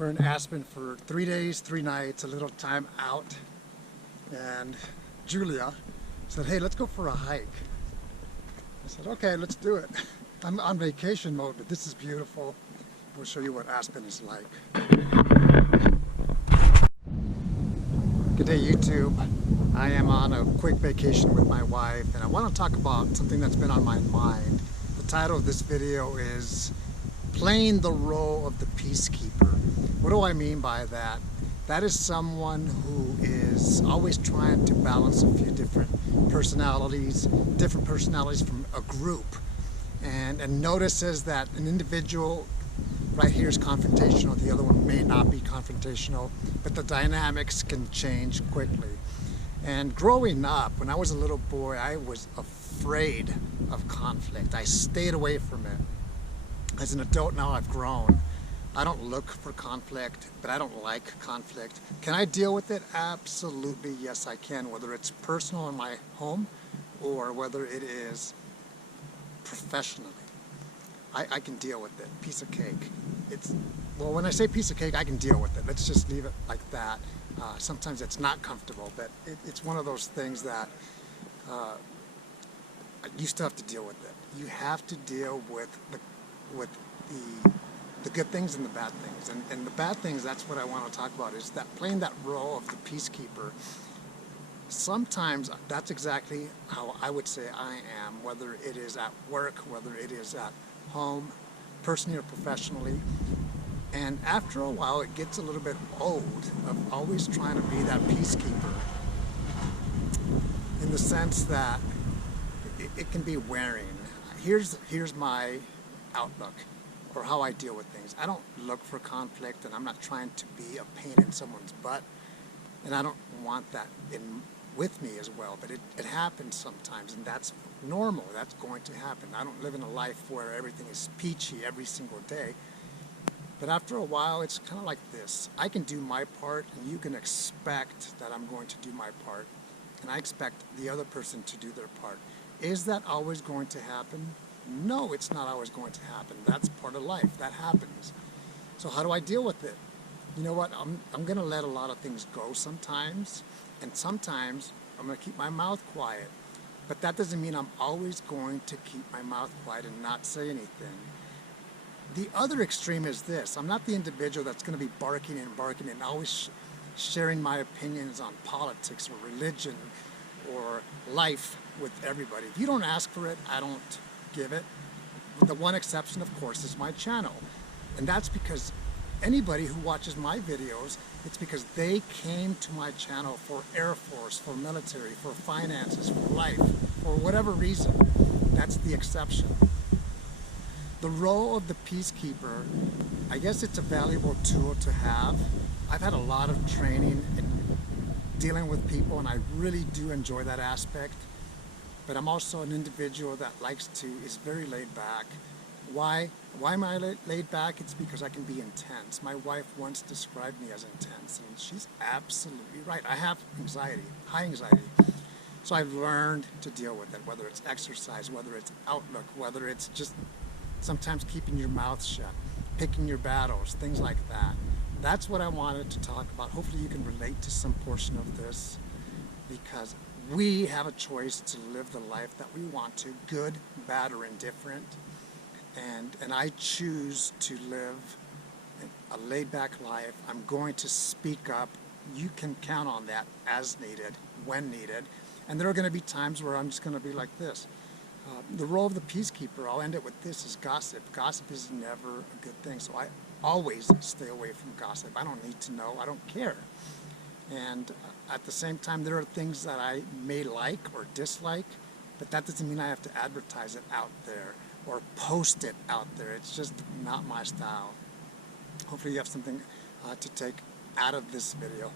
We're in Aspen for 3 days, 3 nights, a little time out. And Julia said, hey, let's go for a hike. I said, okay, let's do it. I'm on vacation mode, but this is beautiful. We'll show you what Aspen is like. Good day, YouTube. I am on a quick vacation with my wife, and I want to talk about something that's been on my mind. The title of this video is Playing the Role of the Peacekeeper. What do I mean by that? That is someone who is always trying to balance a few different personalities from a group, and notices that an individual right here is confrontational, the other one may not be confrontational, but the dynamics can change quickly. And growing up, when I was a little boy, I was afraid of conflict. I stayed away from it. As an adult now, I've grown. I don't look for conflict, but I don't like conflict. Can I deal with it? Absolutely, yes I can. Whether it's personal in my home or whether it is professionally. I can deal with it. Piece of cake. Well, when I say piece of cake, I can deal with it. Let's just leave it like that. Sometimes it's not comfortable, but it's one of those things that you still have to deal with it. You have to deal with the good things and the bad things. And the bad things, that's what I want to talk about, is that playing that role of the peacekeeper. Sometimes that's exactly how I would say I am, whether it is at work, whether it is at home, personally or professionally. And after a while, it gets a little bit old of always trying to be that peacekeeper, in the sense that it can be wearing. Here's my outlook, or how I deal with things. I don't look for conflict, and I'm not trying to be a pain in someone's butt, and I don't want that with me as well, but it happens sometimes, and that's normal. That's going to happen. I don't live in a life where everything is peachy every single day, but after a while, it's kind of like this. I can do my part, and you can expect that I'm going to do my part, and I expect the other person to do their part. Is that always going to happen? No, it's not always going to happen. That's part of life. That happens. So how do I deal with it? You know what? I'm going to let a lot of things go sometimes, and sometimes I'm going to keep my mouth quiet. But that doesn't mean I'm always going to keep my mouth quiet and not say anything. The other extreme is this. I'm not the individual that's going to be barking and always sharing my opinions on politics or religion or life with everybody. If you don't ask for it, I don't give it. The one exception, of course, is my channel. And that's because anybody who watches my videos, it's because they came to my channel for Air Force, for military, for finances, for life, for whatever reason. That's the exception. The role of the peacekeeper, I guess it's a valuable tool to have. I've had a lot of training in dealing with people, and I really do enjoy that aspect. But I'm also an individual that is very laid back. Why am I laid back? It's because I can be intense. My wife once described me as intense, and she's absolutely right. I have anxiety, high anxiety. So I've learned to deal with it, whether it's exercise, whether it's outlook, whether it's just sometimes keeping your mouth shut, picking your battles, things like that. That's what I wanted to talk about. Hopefully you can relate to some portion of this, because we have a choice to live the life that we want to, good, bad, or indifferent. And I choose to live a laid-back life. I'm going to speak up. You can count on that as needed, when needed. And there are going to be times where I'm just going to be like this. The role of the peacekeeper, I'll end it with this, is gossip. Gossip is never a good thing, so I always stay away from gossip. I don't need to know. I don't care. And at the same time, there are things that I may like or dislike, but that doesn't mean I have to advertise it out there or post it out there. It's just not my style. Hopefully you have something to take out of this video.